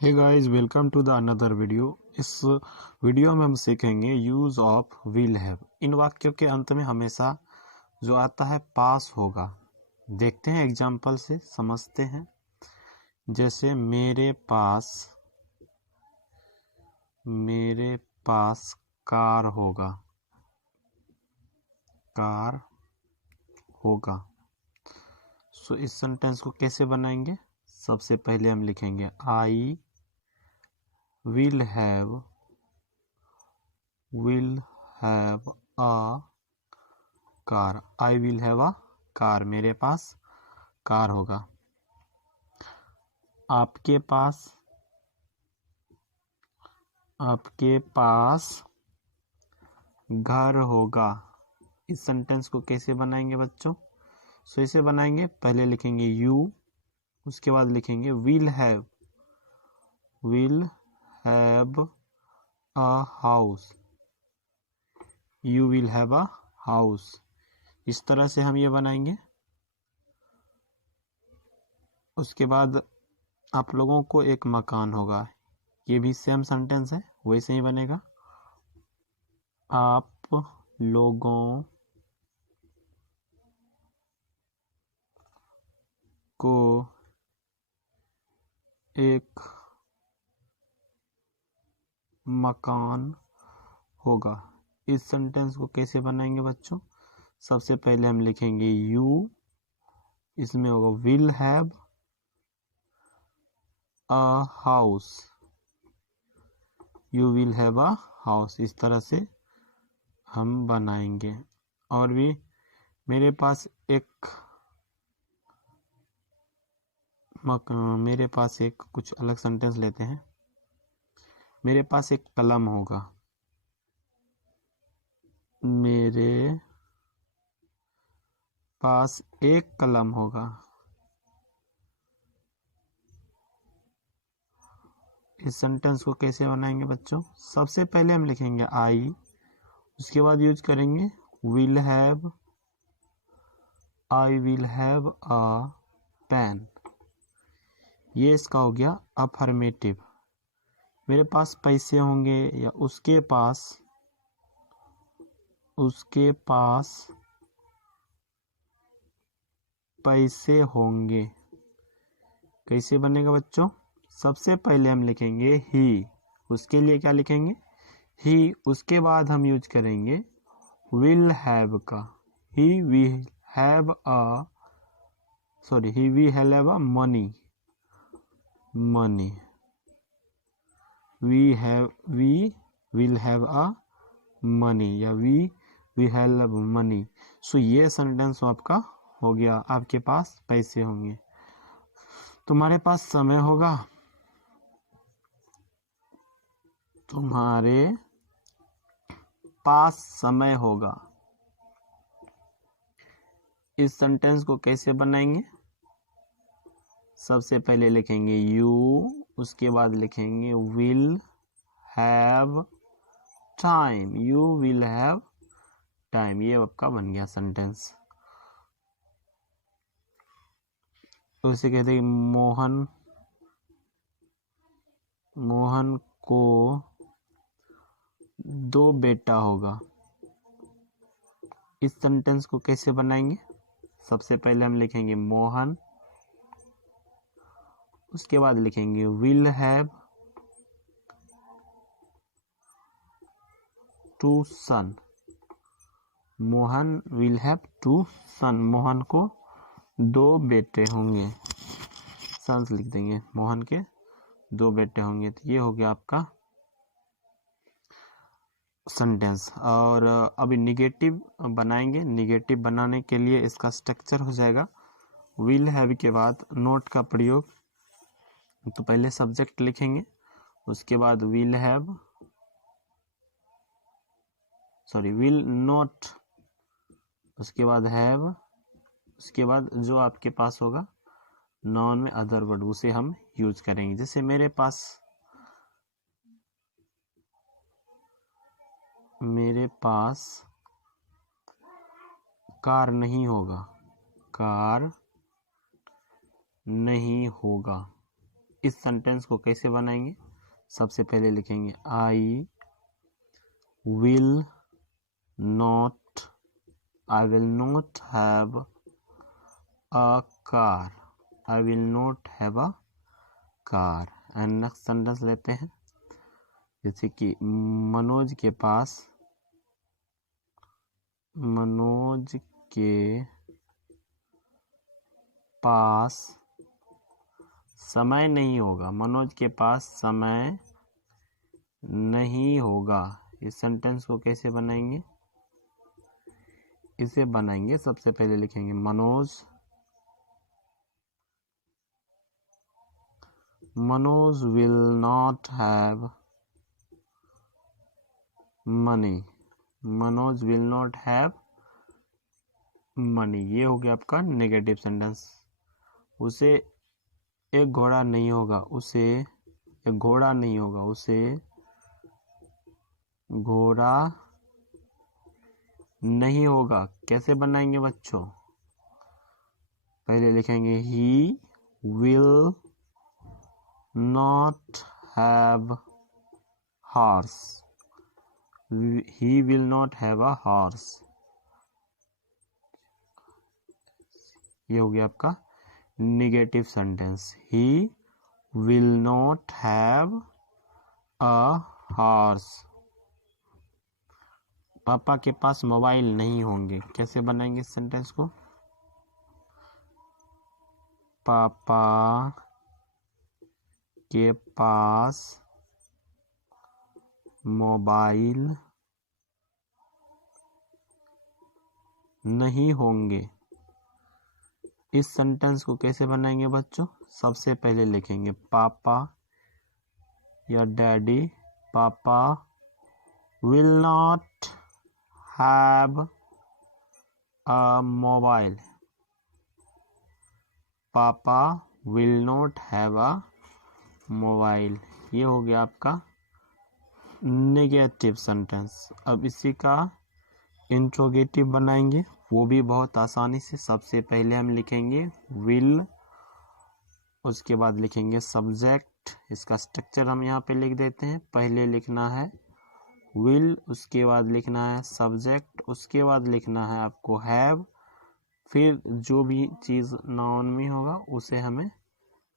Hey guys, welcome to the another video. इस वीडियो में हम सीखेंगे यूज ऑफ विल हैव। इन वाक्यों के अंत में हमेशा जो आता है पास होगा। देखते हैं एग्जाम्पल से समझते हैं। जैसे मेरे पास कार होगा। कार होगा। सो इस सेंटेंस को कैसे बनाएंगे? सबसे पहले हम लिखेंगे आई will have a car. I will have a car. मेरे पास कार होगा। आपके पास घर होगा। इस सेंटेंस को कैसे बनाएंगे बच्चों? सो इसे बनाएंगे, पहले लिखेंगे यू, उसके बाद लिखेंगे will have a house. You will have a house. इस तरह से हम ये बनाएंगे। उसके बाद आप लोगों को एक मकान होगा। ये भी सेम सेंटेंस है, वैसे ही बनेगा। आप लोगों को एक मकान होगा। इस सेंटेंस को कैसे बनाएंगे बच्चों? सबसे पहले हम लिखेंगे यू, इसमें होगा will have a house. You will have a house. इस तरह से हम बनाएंगे। और भी मेरे पास एक कुछ अलग सेंटेंस लेते हैं। मेरे पास एक कलम होगा। मेरे पास एक कलम होगा। इस सेंटेंस को कैसे बनाएंगे बच्चों? सबसे पहले हम लिखेंगे आई, उसके बाद यूज करेंगे will have. I will have a pen. ये इसका हो गया अफर्मेटिव। मेरे पास पैसे होंगे, या उसके पास पैसे होंगे। कैसे बनेगा बच्चों? सबसे पहले हम लिखेंगे ही, उसके लिए क्या लिखेंगे? ही। उसके बाद हम यूज करेंगे विल हैव का। He will have a money. We will have a money, या वी हैव मनी। सो ये सेंटेंस आपका हो गया। आपके पास पैसे होंगे। तुम्हारे पास समय होगा। तुम्हारे पास समय होगा। इस सेंटेंस को कैसे बनाएंगे? सबसे पहले लिखेंगे यू, उसके बाद लिखेंगे will have time. You will have time. ये आपका बन गया सेंटेंस। तो इसे कहते हैं मोहन को 2 बेटा होगा। इस सेंटेंस को कैसे बनाएंगे? सबसे पहले हम लिखेंगे मोहन, उसके बाद लिखेंगे will have 2 son. Mohan will have 2 son. Mohan को 2 बेटे होंगे। सन्स लिख देंगे। मोहन के 2 बेटे होंगे। तो ये हो गया आपका सेंटेंस। और अभी निगेटिव बनाएंगे। निगेटिव बनाने के लिए इसका स्ट्रक्चर हो जाएगा विल हैव के बाद नोट का प्रयोग। तो पहले सब्जेक्ट लिखेंगे, उसके बाद विल नॉट, उसके बाद हैव, उसके बाद जो आपके पास होगा नॉन में अदर वर्ड, उसे हम यूज करेंगे। जैसे मेरे पास कार नहीं होगा। कार नहीं होगा। इस सेंटेंस को कैसे बनाएंगे? सबसे पहले लिखेंगे I will not have a car. I will not have a car. And next sentence लेते हैं, जैसे कि मनोज के पास समय नहीं होगा। मनोज के पास समय नहीं होगा। इस सेंटेंस को कैसे बनाएंगे? इसे बनाएंगे, सबसे पहले लिखेंगे Manoj will not have money. Manoj will not have money. ये हो गया आपका नेगेटिव सेंटेंस। उसे एक घोड़ा नहीं होगा। उसे घोड़ा नहीं होगा। कैसे बनाएंगे बच्चों? पहले लिखेंगे he will not have horse. He will not have a horse. ये हो गया आपका negative sentence. He will not have a horse. पापा के पास मोबाइल नहीं होंगे। कैसे बनाएंगे इस सेंटेंस को? पापा के पास मोबाइल नहीं होंगे। इस सेंटेंस को कैसे बनाएंगे बच्चों? सबसे पहले लिखेंगे पापा या daddy, papa will not have a mobile. Papa will not have a mobile. ये हो गया आपका नेगेटिव सेंटेंस। अब इसी का इंट्रोगेटिव बनाएंगे, वो भी बहुत आसानी से। सबसे पहले हम लिखेंगे विल, उसके बाद लिखेंगे सब्जेक्ट। इसका स्ट्रक्चर हम यहाँ पे लिख देते हैं। पहले लिखना है विल, उसके बाद लिखना है सब्जेक्ट, उसके बाद लिखना है आपको हैव, फिर जो भी चीज़ नाउन में होगा उसे हमें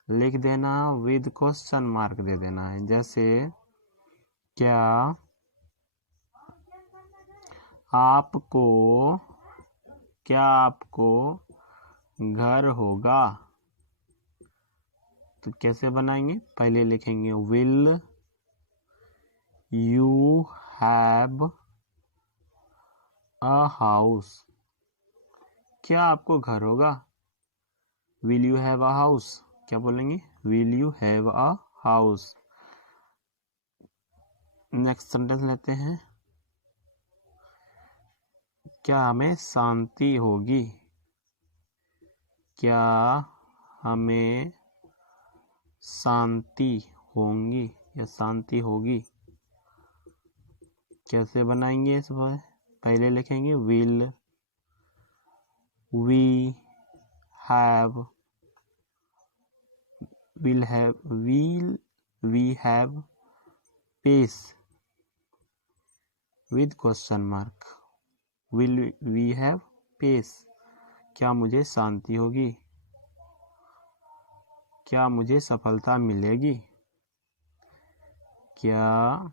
लिख देना है विद क्वेश्चन मार्क दे देना है। जैसे क्या आपको घर होगा? तो कैसे बनाएंगे? पहले लिखेंगे will you have a house. क्या आपको घर होगा? Will you have a house. क्या बोलेंगे? Will you have a house. Next sentence लेते हैं, क्या हमें शांति होगी? क्या हमें शांति होंगी या शांति होगी? कैसे बनाएंगे इस बार? पहले लिखेंगे will we have peace with question mark. Will we have peace. क्या मुझे शांति होगी? क्या मुझे सफलता मिलेगी? क्या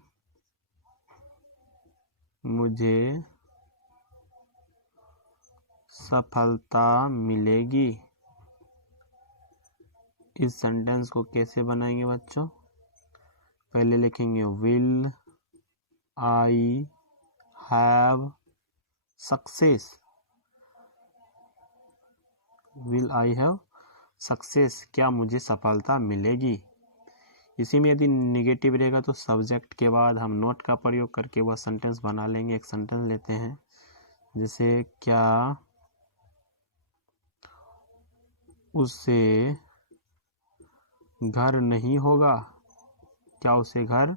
मुझे सफलता मिलेगी? इस सेंटेंस को कैसे बनाएंगे बच्चों? पहले लिखेंगे will I have success. Will I have success. क्या मुझे सफलता मिलेगी? इसी में यदि निगेटिव रहेगा तो सब्जेक्ट के बाद हम नोट का प्रयोग करके वह सेंटेंस बना लेंगे। एक सेंटेंस लेते हैं, जैसे क्या उसे घर नहीं होगा? क्या उसे घर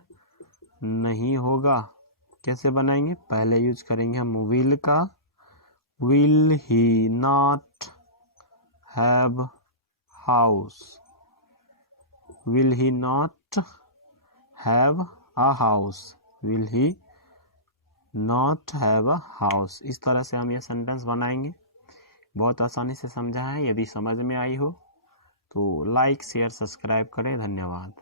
नहीं होगा? कैसे बनाएंगे? पहले यूज करेंगे हम विल का, will he not have house. Will he not have a house, will he not have a house. इस तरह से हम ये सेंटेंस बनाएंगे। बहुत आसानी से समझा है। यदि समझ में आई हो तो लाइक शेयर सब्सक्राइब करें। धन्यवाद।